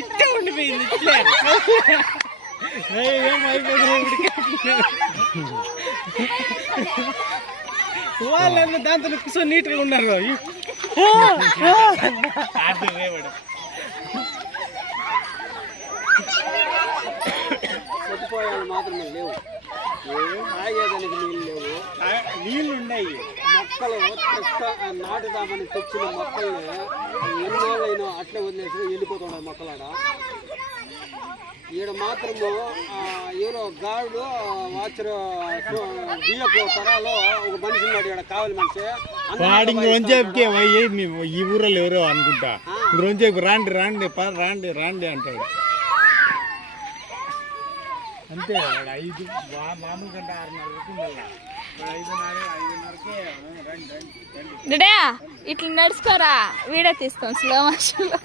ఇట్టే ఉండిపోయింది ఇట్లే వాళ్ళంతా దాంతో కూర్చొని నీట్గా ఉన్నారు. చచ్చిపోయాలు మాత్రమే లేవు, తాగేదానికి నీళ్ళు లేవు. నీళ్ళు ఉన్నాయి. మొక్కలు నాటుదామని తెచ్చిన మొక్కల్ని ఎన్నోళ్ళైనా అట్లే వదిలేసి వెళ్ళిపోతున్నాయి మొక్కలాడ. ఈడ మాత్రము ఎవరో గాడు వాచరు బియ్యపు తరాలో ఒక మనిషి ఉన్నాడు, ఈడ కావాలి మనిషి. వాడు ఇంకొంచేపుకి ఈ ఊరలో ఎవరో అనుకుంటా, ఇంకొంచేపు రాండి రాండి రాండి రాండి అంటాడు. అంతే వాడు 5 మామూలు కంటే 6:30 ఉండాలి. 5:30కే రండి రండి రండి. ఇట్లా నడుచుకోరా, వీడియో తీస్తాం స్లో మోషన్లో.